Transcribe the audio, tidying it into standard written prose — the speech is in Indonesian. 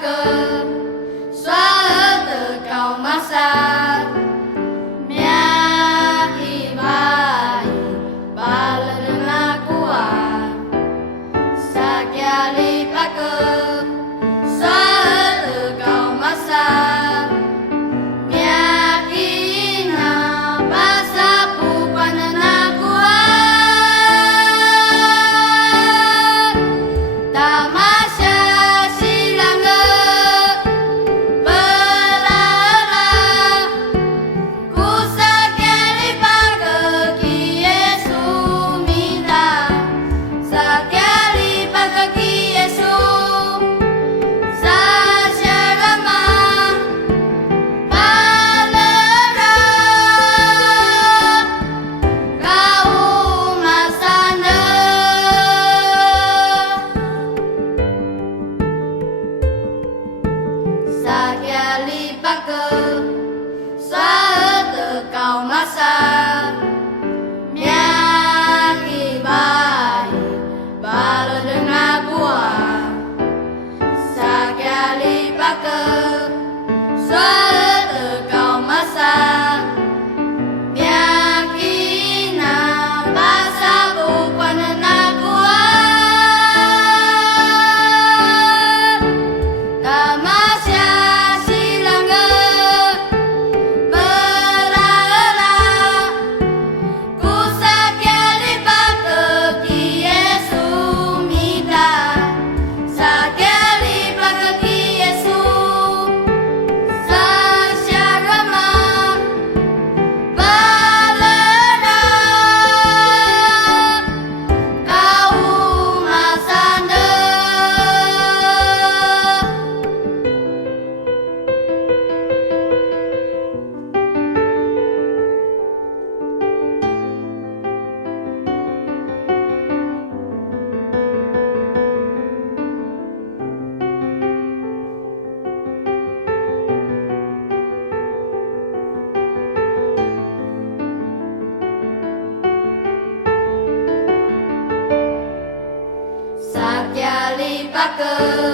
ke xóa từ cầu masa mia ibai baleng aqua sakyali ke xóa từ cầu masa mia ina basa pupanan aqua tamasya Sakyali pake xóa từ cầu masa miyaki bai balo dengan buah sakyali pake xóa từ cầu masa miyaki na basa bukan aqua tamasya Sakyali pake